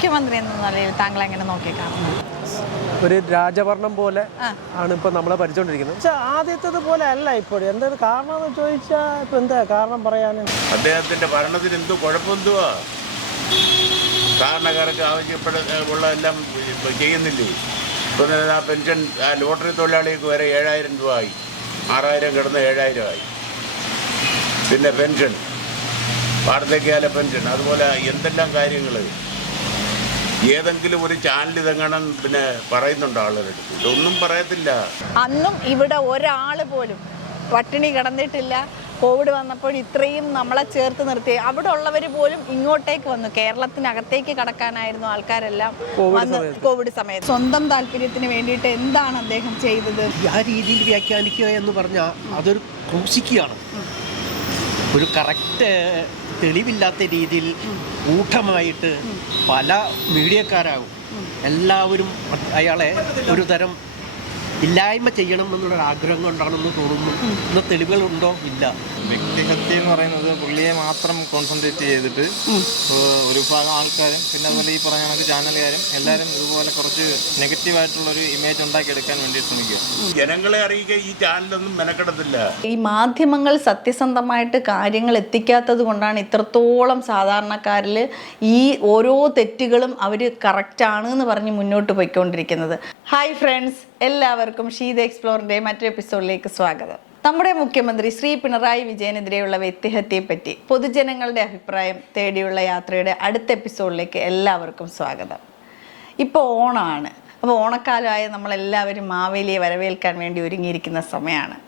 മുഖ്യമന്ത്രി എന്ന നിലയിൽ താങ്കൾ എങ്ങനെ നോക്കി കാണുന്നു? ഒരു രാജഭരണം പോലെ ആണ് ഇപ്പൊ നമ്മളെ ഭരിച്ചോണ്ടിരിക്കുന്നത്. പക്ഷെ ആദ്യത്തേത് പോലെ അല്ല ഇപ്പോഴും. എന്താണ് കാരണം എന്ന് ചോദിച്ചാൽ ഇപ്പൊ എന്താ കാരണം പറയാൻ അദ്ദേഹത്തിന്റെ ഭരണത്തിന് എന്ത് കുഴപ്പമെന്തുവാ? കാരണക്കാർക്ക് ആവശ്യപ്പെടുള്ള എല്ലാം ചെയ്യുന്നില്ലേ? ഇപ്പൊ ആ പെൻഷൻ ആ ലോട്ടറി തൊഴിലാളികൾക്ക് വരെ ഏഴായിരം രൂപ ആയി ആറായിരം കിടന്ന് ഏഴായിരം ആയി പിന്നെ പെൻഷൻ വാർദ്ധക്യകാല പെൻഷൻ അതുപോലെ എന്തെല്ലാം കാര്യങ്ങൾ ഏതെങ്കിലും ഒരു ചാനൽ ഇതെങ്ങണം പിന്നെ പറയുന്നുണ്ടോ ആളുകളുടെ ഇതൊന്നും പറയത്തില്ല. അന്നും ഇവിടെ ഒരാൾ പോലും പട്ടിണി കിടന്നിട്ടില്ല. കോവിഡ് വന്നപ്പോൾ ഇത്രയും നമ്മളെ ചേർത്ത് നിർത്തി. അവിടെ ഉള്ളവർ പോലും ഇങ്ങോട്ടേക്ക് വന്നു. കേരളത്തിനകത്തേക്ക് കടക്കാനായിരുന്നു ആൾക്കാരെല്ലാം വന്ന് കോവിഡ് സമയത്ത്. സ്വന്തം താല്പര്യത്തിന് വേണ്ടിയിട്ട് എന്താണ് അദ്ദേഹം ചെയ്തത്? ആ രീതിയിൽ വ്യാഖ്യാനിക്കുക എന്ന് പറഞ്ഞാൽ അതൊരു ക്രൂശിക്കുകയാണ്. ഒരു കറക്റ്റ് തെളിവില്ലാത്ത രീതിയിൽ കൂട്ടമായിട്ട് പല മീഡിയക്കാരാകും. എല്ലാവരും അയാളെ ഒരു തരം ഇല്ലായ്മ ചെയ്യണം എന്നുള്ളൊരു ആഗ്രഹം കൊണ്ടാണെന്ന് തോന്നുന്നു. ഇന്ന് തെളിവുകളുണ്ടോ? ഇല്ല. വ്യക്തിഹത്യ എന്ന് പറയുന്നത് പുള്ളിയെ മാത്രം കോൺസെൻട്രേറ്റ് ചെയ്തിട്ട് ഒരു ഭാഗം ആൾക്കാരും പിന്നെ അതുപോലെ ഈ പറഞ്ഞ കണക്ക് ചാനലുകാരും എല്ലാവരും ഇതുപോലെ കുറച്ച് നെഗറ്റീവായിട്ടുള്ള ഒരു ഇമേജ് ഉണ്ടാക്കി എടുക്കാൻ വേണ്ടി ശ്രമിക്കുക. ജനങ്ങളെ അറിയിക്കുക ഈ ചാനലൊന്നും മെനക്കെടത്തില്ല. ഈ മാധ്യമങ്ങൾ സത്യസന്ധമായിട്ട് കാര്യങ്ങൾ എത്തിക്കാത്തത് കൊണ്ടാണ് ഇത്രത്തോളം സാധാരണക്കാരിൽ ഈ ഓരോ തെറ്റുകളും അവർ കറക്റ്റാണ് എന്ന് പറഞ്ഞ് മുന്നോട്ട് പോയിക്കൊണ്ടിരിക്കുന്നത്. ഹായ് ഫ്രണ്ട്സ് എല്ലാവർക്കും ഷീത എക്സ്പ്ലോറിന്റെ മറ്റൊരു എപ്പിസോഡിലേക്ക് സ്വാഗതം. നമ്മുടെ മുഖ്യമന്ത്രി ശ്രീ പിണറായി വിജയനെതിരെയുള്ള വ്യക്തിഹത്യയെപ്പറ്റി പൊതുജനങ്ങളുടെ അഭിപ്രായം തേടിയുള്ള യാത്രയുടെ അടുത്ത എപ്പിസോഡിലേക്ക് എല്ലാവർക്കും സ്വാഗതം. ഇപ്പോൾ ഓണമാണ് അപ്പോൾ ഓണക്കാലമായ നമ്മളെല്ലാവരും മാവേലിയെ വരവേൽക്കാൻ വേണ്ടി ഒരുങ്ങിയിരിക്കുന്ന സമയമാണ്.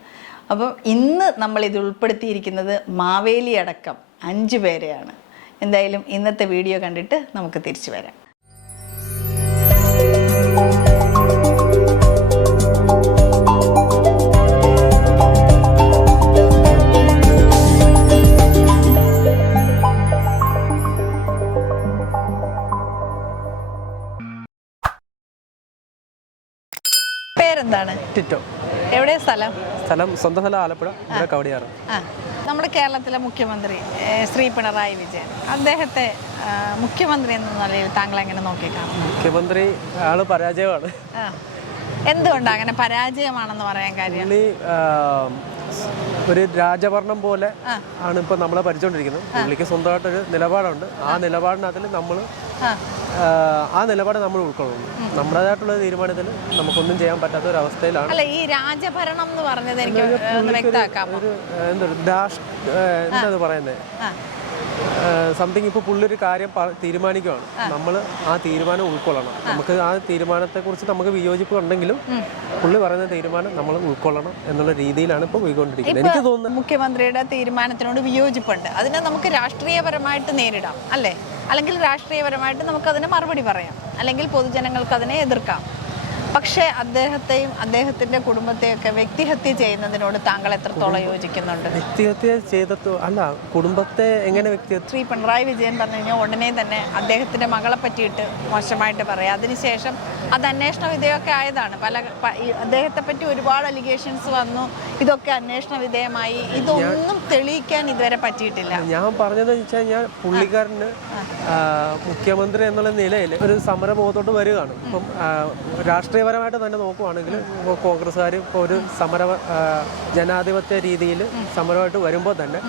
അപ്പം ഇന്ന് നമ്മൾ ഇത് ഉൾപ്പെടുത്തിയിരിക്കുന്നത് മാവേലി അടക്കം അഞ്ച് പേരെയാണ്. എന്തായാലും ഇന്നത്തെ വീഡിയോ കണ്ടിട്ട് നമുക്ക് തിരിച്ചു വരാം. ടിറ്റോ എവിടെ സ്ഥലം? സ്ഥലം സ്വന്തം സ്ഥലം ആലപ്പുഴ ഇവിടെ കവടിയാറ്. നമ്മുടെ കേരളത്തിലെ മുഖ്യമന്ത്രി ശ്രീ പിണറായി വിജയൻ. അദ്ദേഹത്തെ മുഖ്യമന്ത്രി എന്ന നിലയിൽ താങ്കൾ എങ്ങനെ നോക്കിയേക്കാം മുഖ്യമന്ത്രി ആൾ പരാജയമാണ്. എന്തുകൊണ്ട് എന്തുകൊണ്ടാണ് അങ്ങനെ പരാജയമാണെന്ന് പറയാൻ കാര്യം? ഒരു രാജഭരണം പോലെ ആണ് ഇപ്പൊ നമ്മളെ ഭരിച്ചുകൊണ്ടിരിക്കുന്നത് പുള്ളിക്ക് സ്വന്തമായിട്ടൊരു നിലപാടുണ്ട്. ആ നിലപാടിനകത്തിൽ നമ്മൾ ആ. നിലപാട് നമ്മൾ ഉൾക്കൊള്ളുന്നു. നമ്മുടേതായിട്ടുള്ള തീരുമാനത്തിൽ നമുക്കൊന്നും ചെയ്യാൻ പറ്റാത്ത ഒരു അവസ്ഥയിലാണ് അല്ല ഈ രാജഭരണം എന്ന് പറഞ്ഞത് എനിക്ക് എന്താ പറയുന്നത് സംതിങ് ഇപ്പോൾ പുള്ളൊരു കാര്യം തീരുമാനിക്കുകയാണ് നമ്മൾ ആ. തീരുമാനം ഉൾക്കൊള്ളണം. നമുക്ക് ആ തീരുമാനത്തെക്കുറിച്ച് നമുക്ക് വിയോജിപ്പ് ഉണ്ടെങ്കിലും പുള്ളി പറയുന്ന തീരുമാനം നമ്മൾ ഉൾക്കൊള്ളണം എന്നുള്ള രീതിയിലാണ് ഇപ്പോൾ പോയിക്കൊണ്ടിരിക്കുന്നത്. എനിക്ക് തോന്നുന്നു മുഖ്യമന്ത്രിയുടെ തീരുമാനത്തിനോട് വിയോജിപ്പുണ്ട്. അതിനെ നമുക്ക് രാഷ്ട്രീയപരമായിട്ട് നേരിടാം അല്ലേ? അല്ലെങ്കിൽ രാഷ്ട്രീയപരമായിട്ട് നമുക്കതിന് മറുപടി പറയാം. അല്ലെങ്കിൽ പൊതുജനങ്ങൾക്ക് അതിനെ എതിർക്കാം. പക്ഷേ അദ്ദേഹത്തെയും അദ്ദേഹത്തിന്റെ കുടുംബത്തെയൊക്കെ വ്യക്തിഹത്യ ചെയ്യുന്നതിനോട് താങ്കൾ എത്രത്തോളം യോജിക്കുന്നുണ്ട്? വ്യക്തിഹത്യ ചെയ്തു അല്ല കുടുംബത്തെ എങ്ങനെ വ്യക്തിഹത്യ ശ്രീ പിണറായി വിജയൻ പറഞ്ഞു കഴിഞ്ഞാൽ ഉടനെ തന്നെ അദ്ദേഹത്തിന്റെ മകളെ പറ്റിയിട്ട് മോശമായിട്ട് പറയാം. അതിനുശേഷം അത് അന്വേഷണ വിധേയമൊക്കെ ആയതാണ്. പല അദ്ദേഹത്തെ പറ്റി ഒരുപാട് അലിഗേഷൻസ് വന്നു. ഇതൊക്കെ അന്വേഷണ വിധേയമായി. ഇതൊന്നും തെളിയിക്കാൻ ഇതുവരെ പറ്റിയിട്ടില്ല. ഞാൻ പറഞ്ഞത് വെച്ചാൽ ഞാൻ പുള്ളിക്കാരന് മുഖ്യമന്ത്രി എന്നുള്ള നിലയിൽ ഒരു സമരബോധത്തോട്ട് വരികയാണ്. ഇപ്പം ആ, രാഷ്ട്രീയപരമായിട്ട് തന്നെ നോക്കുവാണെങ്കിൽ ഇപ്പോൾ കോൺഗ്രസ്സുകാർ ഇപ്പോൾ ഒരു സമര ജനാധിപത്യ രീതിയിൽ സമരമായിട്ട് വരുമ്പോൾ തന്നെ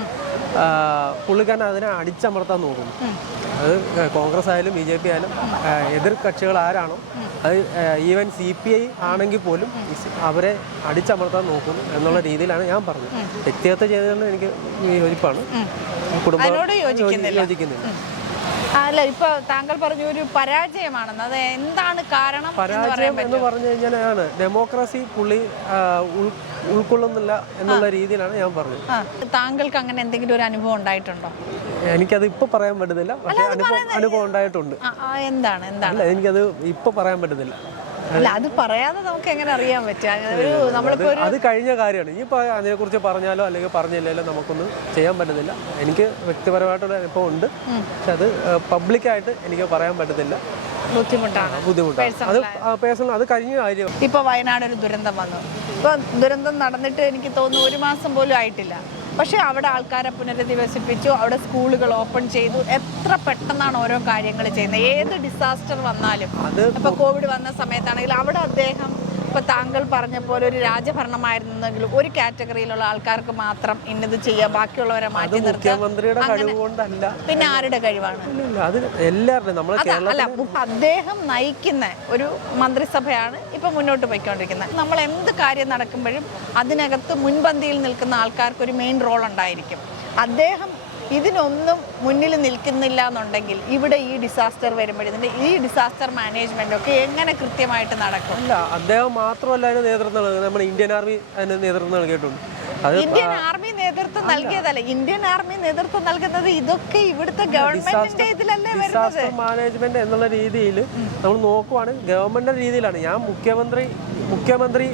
പുള്ളിക്കാരൻ അതിനെ അടിച്ചമർത്താൻ നോക്കുന്നു. അത് കോൺഗ്രസ് ആയാലും ബി ജെ പി ആയാലും എതിർ കക്ഷികൾ ആരാണോ അത് ഈവൻ സി പി ഐ ആണെങ്കിൽ പോലും അവരെ അടിച്ചമർത്താൻ നോക്കുന്നു എന്നുള്ള രീതിയിലാണ് ഞാൻ പറഞ്ഞത്. വ്യക്തിഗത ചെയ്തതെന്ന് എനിക്ക് യോജിപ്പാണ് കുടുംബം യോജിക്കുന്നില്ല. അല്ല ഇപ്പൊ താങ്കൾ പറഞ്ഞു ഒരു പരാജയമാണെന്ന്. അത് എന്താണ് കാരണം പരാജയം എന്ന് പറഞ്ഞു കഴിഞ്ഞാലാണ് ഡെമോക്രസി പുള്ളി ഉൾക്കൊള്ളുന്നില്ല എന്നുള്ള രീതിയിലാണ് ഞാൻ പറഞ്ഞത്. താങ്കൾക്ക് അങ്ങനെ എന്തെങ്കിലും ഒരു അനുഭവം ഉണ്ടായിട്ടുണ്ടോ? എനിക്കത് ഇപ്പൊ പറയാൻ പറ്റുന്നില്ല പക്ഷെ അനുഭവം അനുഭവം ഉണ്ടായിട്ടുണ്ട്. എന്താണ് എന്താണ്? എനിക്കത് ഇപ്പൊ പറയാൻ പറ്റുന്നില്ല അല്ല അത് പറയാതെ നമുക്ക് എങ്ങനെ അറിയാൻ പറ്റുക? അത് നമ്മളിപ്പോ ഒരു അത് കഴിഞ്ഞ കാര്യമാണ്. ഇനിയിപ്പോൾ അതിനെക്കുറിച്ച് പറഞ്ഞാലോ അല്ലെങ്കിൽ പറഞ്ഞില്ലല്ലോ നമുക്കൊന്നും ചെയ്യാൻ പറ്റുന്നില്ല. എനിക്ക് വ്യക്തിപരമായിട്ടുള്ള അനുഭവം ഉണ്ട്. പക്ഷെ അത് പബ്ലിക്കായിട്ട് എനിക്ക് പറയാൻ പറ്റത്തില്ല. ബുദ്ധിമുട്ടാണ്. ബുദ്ധിമുട്ടാണ്. അത് പേഴ്സണൽ അത് കഴിഞ്ഞ കാര്യം. വയനാട് ഒരു ദുരന്തം വന്നു. ഇപ്പൊ ദുരന്തം നടന്നിട്ട് എനിക്ക് തോന്നുന്നു ഒരു മാസം പോലും ആയിട്ടില്ല. പക്ഷേ അവിടെ ആൾക്കാരെ പുനരധിവസിപ്പിച്ചു അവിടെ സ്കൂളുകൾ ഓപ്പൺ ചെയ്തു. എത്ര പെട്ടെന്നാണ് ഓരോ കാര്യങ്ങൾ ചെയ്യുന്നത്? ഏത് ഡിസാസ്റ്റർ വന്നാലും. അത് ഇപ്പൊ കോവിഡ് വന്ന സമയത്താണെങ്കിൽ അവിടെ അദ്ദേഹം ഇപ്പൊ താങ്കൾ പറഞ്ഞ പോലെ ഒരു രാജഭരണമായിരുന്നെങ്കിലും ഒരു കാറ്റഗറിയിലുള്ള ആൾക്കാർക്ക് മാത്രം ഇന്നത് ചെയ്യാം ബാക്കിയുള്ളവരെ മാറ്റി മുഖ്യമന്ത്രിയുടെ കഴിവ് കൊണ്ടല്ല പിന്നെ ആരുടെ കഴിവാണ്? അത് എല്ലാവരുടെയും കേരള അല്ല അദ്ദേഹം നയിക്കുന്ന ഒരു മന്ത്രിസഭയാണ് ഇപ്പൊ മുന്നോട്ട് പോയിക്കൊണ്ടിരിക്കുന്നത്. നമ്മൾ എന്ത് കാര്യം നടക്കുമ്പോഴും അതിനകത്ത് മുൻപന്തിയിൽ നിൽക്കുന്ന ആൾക്കാർക്ക് ഒരു മെയിൻ റോൾ ഉണ്ടായിരിക്കും. അദ്ദേഹം ഇതിനൊന്നും മുന്നിൽ നിൽക്കുന്നില്ല എന്നുണ്ടെങ്കിൽ ഇവിടെ ഈ ഡിസാസ്റ്റർ വരുമ്പോഴേ ഈ ഡിസാസ്റ്റർ മാനേജ്മെന്റ് ഒക്കെ എങ്ങനെ കൃത്യമായിട്ട് നടക്കും? അല്ല അദ്ദേഹം മാത്രമല്ല അതിന് നേതൃത്വം നൽകുന്നത്. നമ്മുടെ ഇന്ത്യൻ ആർമി അതിന് നേതൃത്വം നൽകിയിട്ടുണ്ട്. ഇന്ത്യൻ ആർമി നേതൃത്വം നൽകിയതല്ല? ഇന്ത്യൻ ആർമി നേതൃത്വം നൽകുന്നത് ഇതൊക്കെ ഇവിടുത്തെ ഗവൺമെന്റിന്റെ ഇതിലല്ലേ വരുന്നത്? മാനേജ്മെന്റ് എന്നുള്ള രീതിയിൽ നമ്മൾ നോക്കുവാണ്. ഗവൺമെന്റിന്റെ രീതിയിലാണ്. ഞാൻ മുഖ്യമന്ത്രി മുഖ്യമന്ത്രി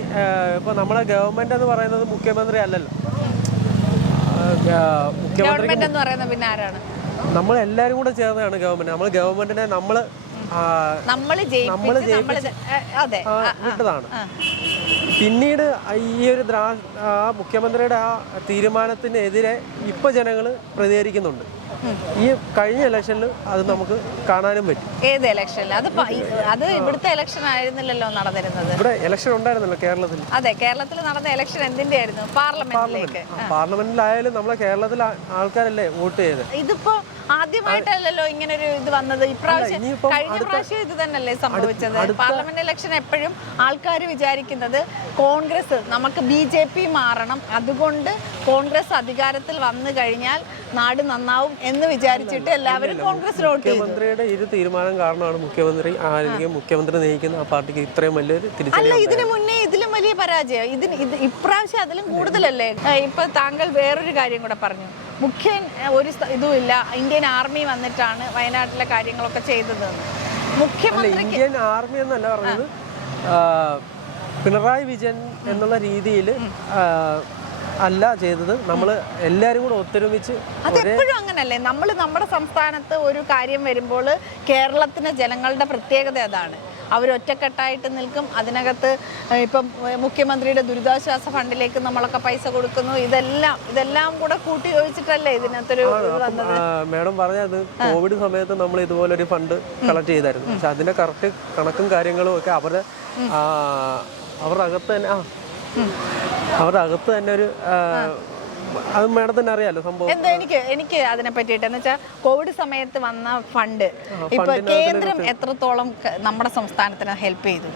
ഇപ്പൊ നമ്മളെ ഗവൺമെന്റ് എന്ന് പറയുന്നത് മുഖ്യമന്ത്രി അല്ലല്ലോ. ഗവൺമെന്റ് എന്ന് പറയുന്നത് പിന്നെ ആരാണ്? നമ്മൾ എല്ലാരും കൂടെ ചേർന്നതാണ് ഗവൺമെന്റ് നമ്മൾ ഗവൺമെന്റിനെ നമ്മൾ നമ്മൾ. വിട്ടതാണ്. പിന്നീട് ഈ ഒരു ദ്രാ ആ മുഖ്യമന്ത്രിയുടെ ആ തീരുമാനത്തിനെതിരെ ഇപ്പൊ ജനങ്ങൾ പ്രതികരിക്കുന്നുണ്ട്. ഈ കഴിഞ്ഞ ഇലക്ഷനിൽ അത് നമുക്ക് കാണാനും പറ്റും. ഏത് ഇലക്ഷനിൽ അത് അത് ഇവിടുത്തെ ഇലക്ഷൻ ആയിരുന്നില്ലല്ലോ നടന്നിരുന്നത്. ഇവിടെ ഇലക്ഷൻ ഉണ്ടായിരുന്നല്ലോ കേരളത്തിൽ. അതെ കേരളത്തിൽ നടന്ന ഇലക്ഷൻ എന്തിന്റെ ആയിരുന്നു പാർലമെന്റിലേക്ക്. പാർലമെന്റിലായാലും നമ്മളെ കേരളത്തിലെ ആൾക്കാരല്ലേ വോട്ട് ചെയ്ത്? ഇതിപ്പോ ആദ്യമായിട്ടല്ലല്ലോ ഇങ്ങനെ ഒരു ഇത് വന്നത്. ഇപ്രാവശ്യം കഴിഞ്ഞ പ്രാവശ്യം ഇത് തന്നെയല്ലേ സംഭവിച്ചത്. പാർലമെന്റ് ഇലക്ഷൻ എപ്പോഴും ആൾക്കാർ വിചാരിക്കുന്നത് കോൺഗ്രസ് നമുക്ക് ബി ജെ പി മാറണം. അതുകൊണ്ട് കോൺഗ്രസ് അധികാരത്തിൽ വന്നു കഴിഞ്ഞാൽ നാട് നന്നാവും എന്ന് വിചാരിച്ചിട്ട് എല്ലാവരും കോൺഗ്രസ് മുഖ്യമന്ത്രിയുടെ ഇരു തീരുമാനം കാരണമാണ് മുഖ്യമന്ത്രി അല്ലെങ്കിൽ മുഖ്യമന്ത്രി നയിക്കുന്ന ആ പാർട്ടിക്ക് ഇത്രയും വലിയൊരു അല്ല ഇതിനു മുന്നേ ഇതിലും വലിയ പരാജയം. ഇതിന് ഇത് ഇപ്രാവശ്യം അതിലും കൂടുതലല്ലേ? ഇപ്പൊ താങ്കൾ വേറൊരു കാര്യം കൂടെ പറഞ്ഞു. മുഖ്യൻ ഒരു ഇതുമില്ല. ഇന്ത്യൻ ആർമി വന്നിട്ടാണ് വയനാട്ടിലെ കാര്യങ്ങളൊക്കെ ചെയ്തതെന്ന് മുഖ്യമന്ത്രി ഇന്ത്യൻ ആർമി എന്നല്ല പറഞ്ഞത് പിണറായി വിജയൻ എന്നുള്ള രീതിയിൽ അല്ല ചെയ്തത്. നമ്മൾ എല്ലാവരും കൂടെ ഒത്തൊരുമിച്ച് അതെപ്പോഴും അങ്ങനല്ലേ? നമ്മൾ നമ്മുടെ സംസ്ഥാനത്ത് ഒരു കാര്യം വരുമ്പോൾ കേരളത്തിലെ ജനങ്ങളുടെ പ്രത്യേകത അതാണ്. അവർ ഒറ്റക്കെട്ടായിട്ട് നിൽക്കും. അതിനകത്ത് ഇപ്പം മുഖ്യമന്ത്രിയുടെ ദുരിതാശ്വാസ ഫണ്ടിലേക്ക് നമ്മളൊക്കെ പൈസ കൊടുക്കുന്നു. ഇതെല്ലാം ഇതെല്ലാം കൂടെ കൂട്ടി യോജിച്ചിട്ടല്ലേ ഇതിനകത്തൊരു മേഡം പറഞ്ഞത് കോവിഡ് സമയത്ത് നമ്മൾ ഇതുപോലെ ഒരു ഫണ്ട് കളക്ട് ചെയ്തായിരുന്നു. പക്ഷെ അതിന്റെ കറക്റ്റ് കണക്കും കാര്യങ്ങളും ഒക്കെ അവരുടെ അവരുടെ അകത്ത് തന്നെ അവരുടെ അകത്ത് തന്നെ ഒരു അത് മാഡത്തിന് അറിയാലോ സംഭവം. എന്താ എനിക്ക് എനിക്ക് അതിനെ പറ്റിയിട്ട് എന്ന് വെച്ചാൽ കോവിഡ് സമയത്ത് വന്ന ഫണ്ട്. ഇപ്പൊ കേന്ദ്രം എത്രത്തോളം നമ്മുടെ സംസ്ഥാനത്തിന് ഹെൽപ്പ് ചെയ്തു?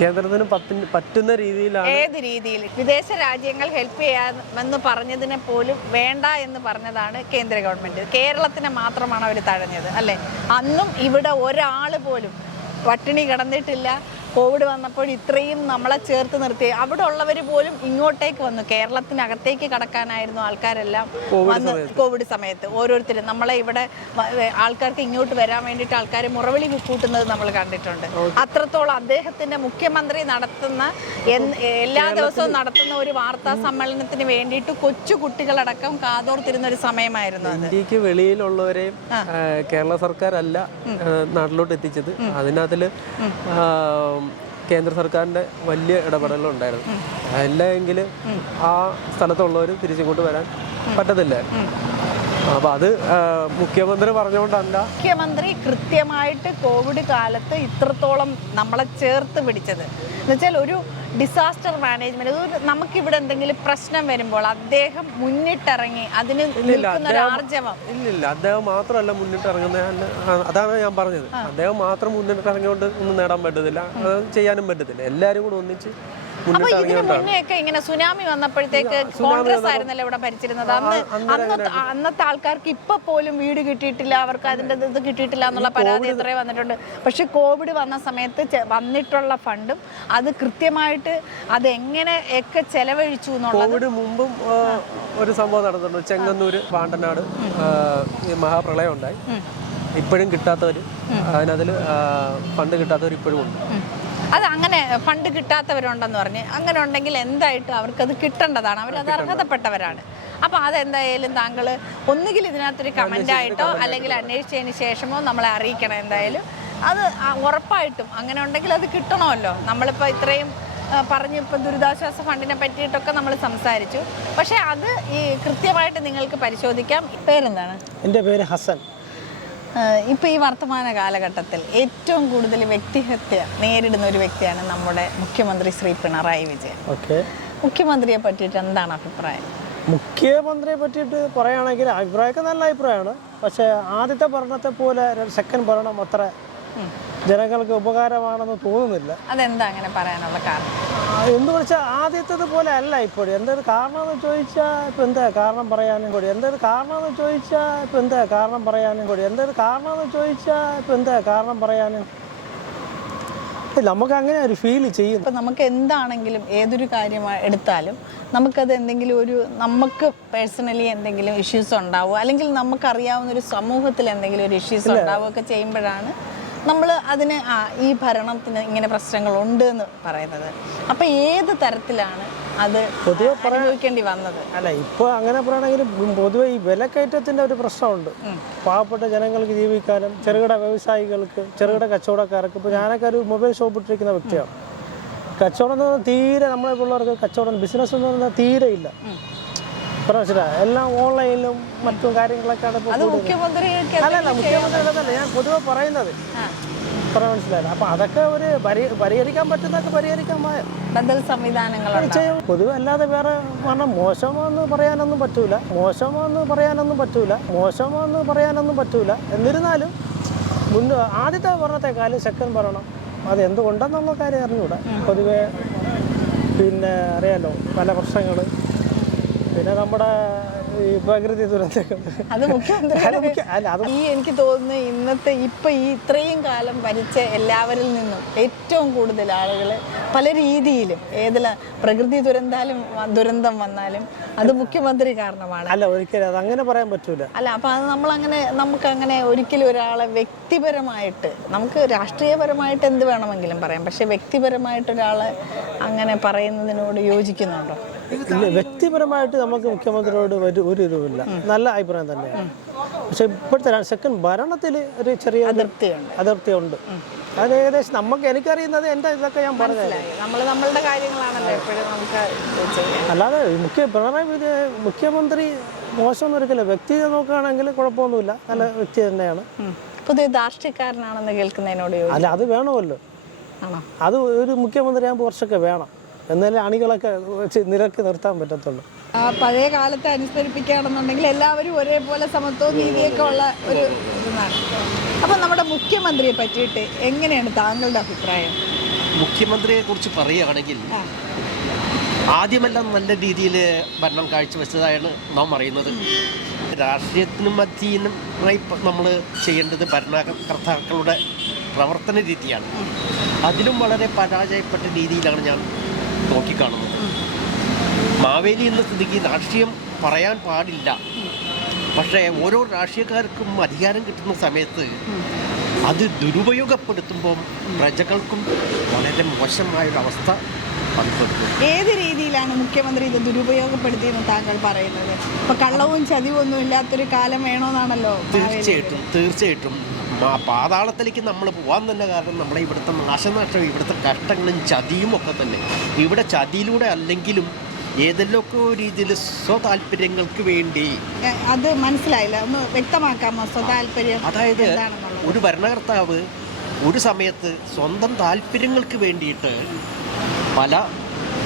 കേന്ദ്രത്തിന് പറ്റുന്ന രീതിയിലാണ്. ഏത് രീതിയിൽ? വിദേശ രാജ്യങ്ങൾ ഹെൽപ്പ് ചെയ്യാമെന്ന് പറഞ്ഞതിനെ പോലും വേണ്ട എന്ന് പറഞ്ഞതാണ് കേന്ദ്ര ഗവൺമെന്റ്. കേരളത്തിനെ മാത്രമാണ് അവർ തഴഞ്ഞത് അല്ലെ? അന്നും ഇവിടെ ഒരാൾ പോലും പട്ടിണി കിടന്നിട്ടില്ല. കോവിഡ് വന്നപ്പോൾ ഇത്രയും നമ്മളെ ചേർത്ത് നിർത്തി. അവിടെ ഉള്ളവർ പോലും ഇങ്ങോട്ടേക്ക് വന്നു. കേരളത്തിനകത്തേക്ക് കടക്കാനായിരുന്നു ആൾക്കാരെല്ലാം വന്ന് കോവിഡ് സമയത്ത്. ഓരോരുത്തരും നമ്മളെ ഇവിടെ ആൾക്കാർക്ക് ഇങ്ങോട്ട് വരാൻ വേണ്ടിയിട്ട് ആൾക്കാർ മുറവിളി കൂട്ടുന്നത് നമ്മൾ കണ്ടിട്ടുണ്ട്. അത്രത്തോളം അദ്ദേഹത്തിന്റെ മുഖ്യമന്ത്രി നടത്തുന്ന എല്ലാ ദിവസവും നടത്തുന്ന ഒരു വാർത്താ സമ്മേളനത്തിന് വേണ്ടിയിട്ട് കൊച്ചു കുട്ടികളടക്കം കാതോർത്തിരുന്ന ഒരു സമയമായിരുന്നു ഇന്ത്യയ്ക്ക് വെളിയിലുള്ളവരെയും കേരള സർക്കാരല്ല നാട്ടിലോട്ട് എത്തിച്ചത്. അതിനകത്തിൽ കേന്ദ്ര സർക്കാരിന്റെ വലിയ ഇടപെടലുണ്ടായിരുന്നു അല്ല എങ്കിൽ ആ സ്ഥലത്തുള്ളവർ തിരിച്ചിങ്ങോട്ട് വരാൻ പറ്റത്തില്ലായിരുന്നു അപ്പൊ അത് മുഖ്യമന്ത്രി പറഞ്ഞുകൊണ്ടല്ല. മുഖ്യമന്ത്രി കൃത്യമായിട്ട് കോവിഡ് കാലത്ത് ഇത്രത്തോളം നമ്മളെ ചേർത്ത് പിടിച്ചത്. എന്നുവെച്ചാൽ ഒരു ഡിസാസ്റ്റർ മാനേജ്മെന്റ് ഒരു നമുക്കിവിടെ എന്തെങ്കിലും പ്രശ്നം വരുമ്പോൾ അദ്ദേഹം മുന്നിട്ടിറങ്ങി അതിന് ആർജവം. ഇല്ലില്ല അദ്ദേഹം മാത്രമല്ല മുന്നിട്ടിറങ്ങുന്ന അതാണ് ഞാൻ പറഞ്ഞത്. അദ്ദേഹം മാത്രം മുന്നിട്ടിറങ്ങിയോണ്ട് ഒന്നും നേടാൻ പറ്റത്തില്ല ചെയ്യാനും പറ്റത്തില്ല. എല്ലാവരും കൂടെ ഒന്നിച്ച് അപ്പൊ ഇതിനു ഇതിന് മുന്നേ ഇങ്ങനെ സുനാമി വന്നപ്പോഴത്തേക്ക് കോൺഗ്രസ് ആയിരുന്നല്ലോ ഇവിടെ ഭരിച്ചിരുന്നത്. അന്ന് അന്ന് അന്നത്തെ ആൾക്കാർക്ക് ഇപ്പൊ പോലും വീട് കിട്ടിയിട്ടില്ല അവർക്ക് അതിന്റെ ഇത് കിട്ടിയിട്ടില്ല എന്നുള്ള പരാതി എത്രയോ വന്നിട്ടുണ്ട്. പക്ഷെ കോവിഡ് വന്ന സമയത്ത് വന്നിട്ടുള്ള ഫണ്ടും അത് കൃത്യമായിട്ട് അത് എങ്ങനെ ഒക്കെ ചെലവഴിച്ചു കോവിഡ് മുമ്പും ഒരു സംഭവം നടന്നിട്ടുണ്ട്. ചെങ്ങന്നൂര് പാണ്ടനാട് മഹാപ്രളയം ഉണ്ടായി. ഇപ്പോഴും കിട്ടാത്തവർ അതിനതിൽ ഫണ്ട് കിട്ടാത്തവർ ഇപ്പോഴും ഉണ്ട്. അത് അങ്ങനെ ഫണ്ട് കിട്ടാത്തവരുണ്ടെന്ന് പറഞ്ഞ് അങ്ങനെ ഉണ്ടെങ്കിൽ എന്തായിട്ട് അവർക്കത് കിട്ടേണ്ടതാണ്? അവരത് അർഹതപ്പെട്ടവരാണ്. അപ്പോൾ അതെന്തായാലും താങ്കൾ ഒന്നുകിൽ ഇതിനകത്തൊരു കമന്റായിട്ടോ അല്ലെങ്കിൽ അന്വേഷിച്ചതിന് ശേഷമോ നമ്മളെ അറിയിക്കണം എന്തായാലും. അത് ഉറപ്പായിട്ടും അങ്ങനെ ഉണ്ടെങ്കിൽ അത് കിട്ടണമല്ലോ. നമ്മളിപ്പോൾ ഇത്രയും പറഞ്ഞ് പറഞ്ഞു ഇപ്പം ദുരിതാശ്വാസ ഫണ്ടിനെ പറ്റിയിട്ടൊക്കെ നമ്മൾ സംസാരിച്ചു. പക്ഷേ അത് ഈ കൃത്യമായിട്ട് നിങ്ങൾക്ക് പരിശോധിക്കാം. പേരെന്താണ്? എന്റെ പേര് ഹസൻ. ഇപ്പോൾ ഈ വർത്തമാന കാലഘട്ടത്തിൽ ഏറ്റവും കൂടുതൽ വ്യക്തിഹത്യ നേരിടുന്ന ഒരു വ്യക്തിയാണ് നമ്മുടെ മുഖ്യമന്ത്രി ശ്രീ പിണറായി വിജയൻ. ഓക്കെ. മുഖ്യമന്ത്രിയെ പറ്റിയിട്ട് എന്താണ് അഭിപ്രായം? മുഖ്യമന്ത്രിയെ പറ്റിയിട്ട് പറയുകയാണെങ്കിൽ അഭിപ്രായമൊക്കെ നല്ല അഭിപ്രായമാണ്. പക്ഷേ ആദ്യത്തെ ഭരണത്തെ പോലെ സെക്കൻഡ് ഭരണം അത്ര ജനങ്ങൾക്ക് ഉപകാരമാണെന്ന് തോന്നുന്നില്ല. അതെന്താ അങ്ങനെ പറയാനുള്ള കാരണം? എന്ത് എന്ന് വെച്ചാൽ ആദ്യത്തേത് പോലെ അല്ല ഇപ്പോഴും. എന്തൊരു കാരണം എന്ന് ചോദിച്ചാൽ ഇപ്പം എന്താ കാരണം പറയാനും കൂടി. എന്തൊരു കാരണം എന്ന് ചോദിച്ചാൽ ഇപ്പം എന്താ കാരണം പറയാനും കൂടി. എന്തൊരു കാരണം എന്ന് ചോദിച്ചാൽ ഇപ്പം എന്താ കാരണം പറയാനും നമുക്ക് അങ്ങനെ ഒരു ഫീൽ ചെയ്യും. ഇപ്പം നമുക്ക് എന്താണെങ്കിലും ഏതൊരു കാര്യം എടുത്താലും നമുക്കത് എന്തെങ്കിലും ഒരു നമുക്ക് പേഴ്സണലി എന്തെങ്കിലും ഇഷ്യൂസ് ഉണ്ടാവുക അല്ലെങ്കിൽ നമുക്കറിയാവുന്ന ഒരു സമൂഹത്തിൽ എന്തെങ്കിലും ഒരു ഇഷ്യൂസ് ഉണ്ടാവുകയൊക്കെ ചെയ്യുമ്പോഴാണ് നമ്മൾ അതിന് ആ ഈ ഭരണത്തിന് ഇങ്ങനെ പ്രശ്നങ്ങളുണ്ട് എന്ന് പറയുന്നത്. അപ്പം ഏത് തരത്തിലാണ് അത് പൊതുവെ അനുഭവിക്കേണ്ടി വന്നത്? അല്ല ഇപ്പോൾ അങ്ങനെ പറയുകയാണെങ്കിൽ പൊതുവെ ഈ വിലക്കയറ്റത്തിന്റെ ഒരു പ്രശ്നമുണ്ട്. പാവപ്പെട്ട ജനങ്ങൾക്ക് ജീവിക്കാനും ചെറുകിട വ്യവസായികൾക്ക് ചെറുകിട കച്ചവടക്കാർക്ക്. ഇപ്പോൾ ഞാനൊക്കെ ഒരു മൊബൈൽ ഷോപ്പ് ഇട്ടിരിക്കുന്ന വ്യക്തിയാണ്. കച്ചവടം എന്ന് പറഞ്ഞാൽ തീരെ നമ്മളെ പിള്ളേർക്ക് കച്ചവടം ബിസിനസ് എന്ന് പറഞ്ഞാൽ തീരെ ഇല്ല. മനസ്സിലായി എല്ലാം ഓൺലൈനിലും മറ്റും കാര്യങ്ങളൊക്കെയാണ് അല്ലല്ല മുഖ്യമന്ത്രി അല്ലല്ല ഞാൻ പൊതുവെ പറയുന്നത്. അത്ര മനസ്സിലായില്ല. അപ്പൊ അതൊക്കെ ഒരു പരി- പരിഹരിക്കാൻ പറ്റുന്നൊക്കെ പരിഹരിക്കാൻ ബദൽ സംവിധാനങ്ങളുണ്ട്? പൊതുവെ അല്ലാതെ വേറെ കാരണം മോശമാണെന്ന് പറയാനൊന്നും പറ്റൂല. മോശമാണെന്ന് പറയാനൊന്നും പറ്റൂല. മോശമാണെന്ന് പറയാനൊന്നും പറ്റൂല. എന്നിരുന്നാലും മുന്ന് ആദ്യത്തെ ഭരണത്തെക്കാളും സെക്കൻഡ് ഭരണം അത് എന്തുകൊണ്ടെന്നുള്ള കാര്യം അറിഞ്ഞൂടാ. പൊതുവെ പിന്നെ അറിയാലോ പല പ്രശ്നങ്ങൾ പിന്നെ നമ്മുടെ ഈ പ്രകൃതി ദുരന്തങ്ങൾ. അത് മുഖ്യമന്ത്രി ഈ എനിക്ക് തോന്നുന്നു ഇന്നത്തെ ഇപ്പൊ ഈ ഇത്രയും കാലം ഭരിച്ച എല്ലാവരിൽ നിന്നും ഏറ്റവും കൂടുതൽ ആളുകൾ പല രീതിയിലും ഏതില പ്രകൃതി ദുരന്താലും ദുരന്തം വന്നാലും അത് മുഖ്യമന്ത്രി കാരണമാണ്. അല്ല ഒരിക്കലും അത് അങ്ങനെ പറയാൻ പറ്റൂല. അല്ല അപ്പൊ അത് നമ്മൾ അങ്ങനെ നമുക്ക് അങ്ങനെ ഒരിക്കലും ഒരാളെ വ്യക്തിപരമായിട്ട് നമുക്ക് രാഷ്ട്രീയപരമായിട്ട് എന്ത് വേണമെങ്കിലും പറയാം. പക്ഷെ വ്യക്തിപരമായിട്ട് ഒരാളെ അങ്ങനെ പറയുന്നതിനോട് യോജിക്കുന്നുണ്ടോ? ഇല്ല വ്യക്തിപരമായിട്ട് നമുക്ക് മുഖ്യമന്ത്രിയോട് ഒരു ഒരു ഇതുമില്ല. നല്ല അഭിപ്രായം തന്നെയാണ്. പക്ഷെ ഇപ്പോഴത്തെ സെക്കൻഡ് ഭരണത്തിൽ ഒരു ചെറിയ അതിർത്തി അതൃപ്തിയുണ്ട് അത് ഏകദേശം നമുക്ക് എനിക്കറിയുന്നത് എന്റെ ഇതൊക്കെ ഞാൻ പറഞ്ഞത്. നമ്മൾ നമ്മളുടെ കാര്യങ്ങളാണല്ലോ എപ്പോഴും നമുക്ക് അല്ലാതെ മുഖ്യ പിണറായി വിജയൻ മുഖ്യമന്ത്രി മോശം ഒരിക്കലും വ്യക്തി നോക്കുകയാണെങ്കിൽ കുഴപ്പമൊന്നുമില്ല. നല്ല വ്യക്തി തന്നെയാണ്. പുതിയ ധാർഷ്ട്യക്കാരനാണെന്ന് കേൾക്കുന്നതിനോട് അല്ല അത് വേണമല്ലോ. അത് ഒരു മുഖ്യമന്ത്രി ആകുമ്പോൾ കുറച്ചൊക്കെ വേണം. എന്നാലേ അണികളൊക്കെ വെച്ച് നിരക്ക് നിർത്താൻ പറ്റത്തുള്ളൂ. ആ പഴയ കാലത്തെ അനുസ്മരിപ്പിക്കുകയാണെന്നുണ്ടെങ്കിൽ എല്ലാവരും ഒരേപോലെ സമത്വവും നീതിയൊക്കെ ഉള്ള ഒരു ഇതാണ്. അപ്പം നമ്മുടെ മുഖ്യമന്ത്രിയെ പറ്റിയിട്ട് എങ്ങനെയാണ് താങ്കളുടെ അഭിപ്രായം? മുഖ്യമന്ത്രിയെ കുറിച്ച് പറയുകയാണെങ്കിൽ. ആദ്യമെല്ലാം നല്ല രീതിയിൽ ഭരണം കാഴ്ചവെച്ചതായാണ് നാം അറിയുന്നത്. രാഷ്ട്രീയത്തിനും മധ്യനും നമ്മൾ ചെയ്യേണ്ടത് ഭരണകർത്താക്കളുടെ പ്രവർത്തന രീതിയാണ്. അതിലും വളരെ പരാജയപ്പെട്ട രീതിയിലാണ് ഞാൻ നോക്കിക്കാണുന്നത് മാവേലി എന്ന സ്ഥിതിക്ക് രാഷ്ട്രീയം പറയാൻ പാടില്ല. പക്ഷേ ഓരോ രാഷ്ട്രീയക്കാർക്കും അധികാരം കിട്ടുന്ന സമയത്ത് അത് ദുരുപയോഗപ്പെടുത്തുമ്പോൾ പ്രജകൾക്കും വളരെ മോശമായൊരവസ്ഥ അവസ്ഥ ഏത് രീതിയിലാണ് മുഖ്യമന്ത്രി ഇത് ദുരുപയോഗപ്പെടുത്തിയെന്ന് താങ്കൾ പറയുന്നത്? ഇപ്പൊ കള്ളവും ചതിവും ഒന്നും ഇല്ലാത്തൊരു കാലം വേണമെന്നാണല്ലോ തീർച്ചയായിട്ടും തീർച്ചയായിട്ടും. പാതാളത്തിലേക്ക് നമ്മൾ പോകാൻ തന്നെ കാരണം നമ്മളെ ഇവിടുത്തെ നാശനഷ്ടം ഇവിടുത്തെ കഷ്ടങ്ങളും ചതിയും ഒക്കെ തന്നെ. ഇവിടെ ചതിയിലൂടെ അല്ലെങ്കിലും ഏതെല്ലൊക്കെ രീതിയിൽ സ്വതാല്പര്യങ്ങൾക്ക് വേണ്ടി അത് മനസ്സിലായില്ല. ഒന്ന് വ്യക്തമാക്കാമോ സ്വതാല്പര്യം അതായത് ഒരു ഭരണകർത്താവ് ഒരു സമയത്ത് സ്വന്തം താല്പര്യങ്ങൾക്ക് വേണ്ടിയിട്ട് പല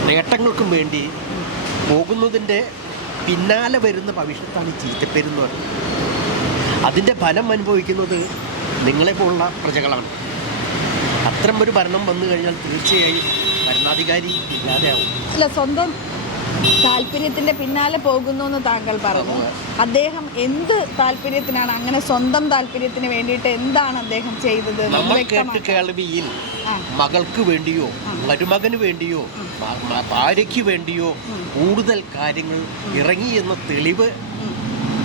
നേട്ടങ്ങൾക്കും വേണ്ടി പോകുന്നതിന്റെ പിന്നാലെ വരുന്ന ഭവിഷ്യത്താണ് ചീത്തപ്പേരെന്ന് പറയുന്നത്. അതിന്റെ ഫലം അനുഭവിക്കുന്നത് നിങ്ങളെപ്പോലുള്ള പ്രജകളാണ്. അത്തരം ഒരു ഭരണം വന്നു കഴിഞ്ഞാൽ തീർച്ചയായും ഭരണാധികാരി ഇല്ലാതെയാവും. അല്ല സ്വന്തം താല്പര്യത്തിന്റെ പിന്നാലെ പോകുന്നു എന്ന് താങ്കൾ പറഞ്ഞു. അദ്ദേഹം എന്ത് താല്പര്യത്തിനാണ് അങ്ങനെ സ്വന്തം താല്പര്യത്തിന് വേണ്ടിയിട്ട് എന്താണ് അദ്ദേഹം ചെയ്തത് കേട്ട് കേൾവിയിൽ മകൾക്ക് വേണ്ടിയോ മരുമകന് വേണ്ടിയോ ഭാര്യയ്ക്ക് വേണ്ടിയോ കൂടുതൽ കാര്യങ്ങൾ ഇറങ്ങി എന്ന തെളിവ്